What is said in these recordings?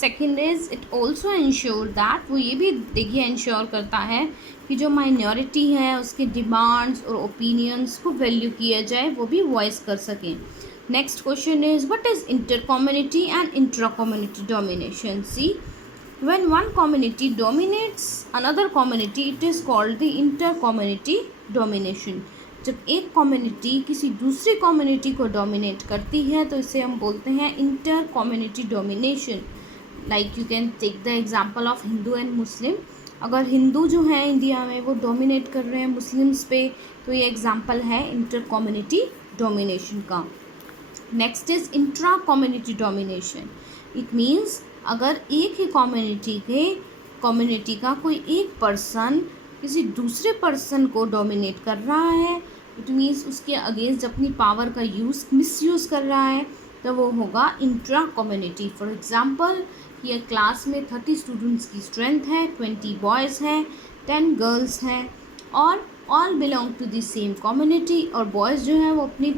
Second is it also ensure that, वो ये भी देखिए इंश्योर करता है कि जो माइनॉरिटी है उसके डिमांड्स और ओपिनियंस को वैल्यू किया जाए, वो भी वॉइस कर सकें. Next question is what is inter community and intra community domination. See, when one community dominates another community it is called the inter community domination. जब एक कम्युनिटी किसी दूसरी कम्युनिटी को डोमिनेट करती है तो इसे हम बोलते हैं inter community domination. Like you can take the example of Hindu and Muslim. अगर हिंदू जो है इंडिया में वो डोमिनेट कर रहे हैं मुस्लिम्स पे, तो ये एग्जांपल है इंटर कम्युनिटी डोमिनेशन का. Next is intra community domination. It means अगर एक ही कम्युनिटी का कोई एक पर्सन किसी दूसरे पर्सन को डोमिनेट कर रहा है, इट मीन्स उसके अगेंस्ट अपनी पावर का मिसयूज़ कर रहा है, तो वो होगा इंट्रा कम्युनिटी. फॉर एग्जांपल, ये क्लास में 30 स्टूडेंट्स की स्ट्रेंथ है, 20 बॉयज़ हैं, 10 गर्ल्स हैं और all belong to the same community. और बॉयज़ जो हैं वो अपनी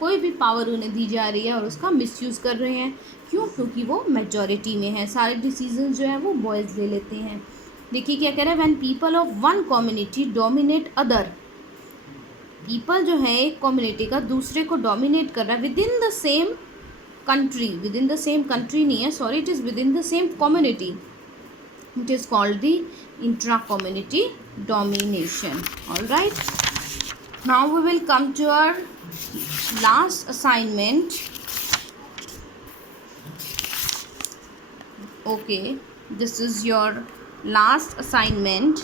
कोई भी पावर उन्हें दी जा रही है और उसका मिसयूज़ कर रहे हैं. क्यों? क्योंकि वो मेजॉरिटी में है, सारे डिसीजन जो है वो बॉयज़ ले लेते हैं. देखिए क्या कह रहा है, when people of one community dominate other. People जो है एक कम्युनिटी का दूसरे को डोमिनेट कर रहा है within the same country नहीं है, sorry, it is within the same community. It is called the intra community domination. Alright, now we will come to our last assignment. Okay, this is your last assignment.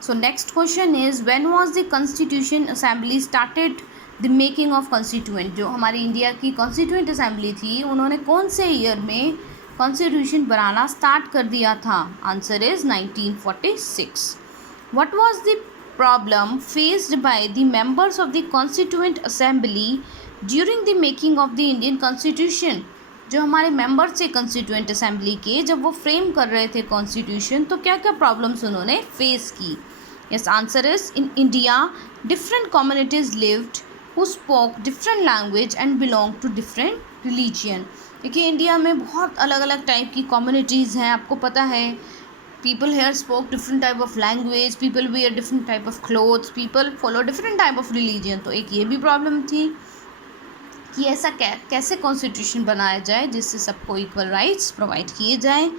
So next question is when was the Constitution Assembly started the making of constituent. जो हमारी India की constituent assembly थी उन्होंने कौन से year में constitution बनाना start कर दिया था? Answer is 1946. What was the problem faced by the members of the Constituent Assembly during the making of the Indian Constitution? जो हमारे मेंबर्स थे कॉन्स्टिट्यूएंट असेंबली के, जब वो फ्रेम कर रहे थे कॉन्स्टिट्यूशन, तो क्या क्या प्रॉब्लम्स उन्होंने फेस की? Yes, answer is in India different communities lived who spoke different language and belong to different religion. देखिए इंडिया में बहुत अलग अलग टाइप की कम्युनिटीज़ हैं, आपको पता है. People here spoke different type of language, people wear different type of clothes, people follow different type of religion. तो एक ये भी प्रॉब्लम थी कि ऐसा कैसे कॉन्स्टिट्यूशन बनाया जाए जिससे सबको इक्वल राइट्स प्रोवाइड किए जाएँ.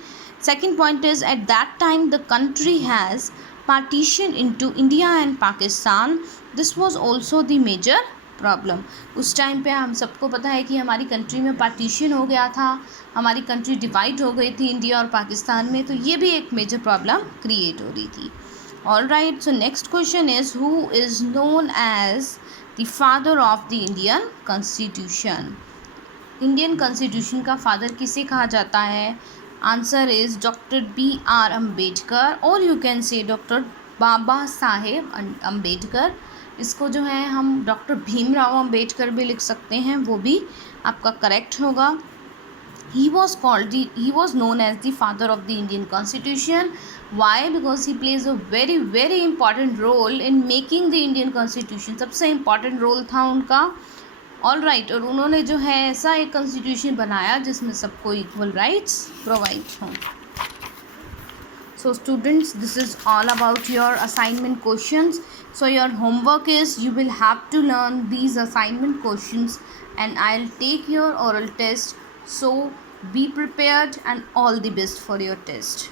Second point is at that time the country has partition into India and Pakistan. This was also the major problem. उस टाइम पे हम सबको पता है कि हमारी कंट्री में पार्टीशन हो गया था, हमारी कंट्री डिवाइड हो गई थी इंडिया और पाकिस्तान में, तो ये भी एक मेजर प्रॉब्लम क्रिएट हो रही थी. All right, so next question is who is known as the father of the Indian constitution. Indian constitution का फादर किसे कहा जाता है? Answer is doctor B.R. Ambedkar, और you can say doctor Baba Saheb Ambedkar. इसको जो है हम डॉक्टर भीमराव अम्बेडकर भी लिख सकते हैं, वो भी आपका करेक्ट होगा. He was known as the father of the Indian Constitution. Why? Because he plays a very very important role in making the Indian Constitution. सबसे important role था उनका. ऑल राइट, और उन्होंने जो है ऐसा एक कॉन्स्टिट्यूशन बनाया जिसमें सबको इक्वल राइट्स प्रोवाइड हों. So students, this is all about your assignment questions. So your homework is you will have to learn these assignment questions and I'll take your oral test. So be prepared and all the best for your test.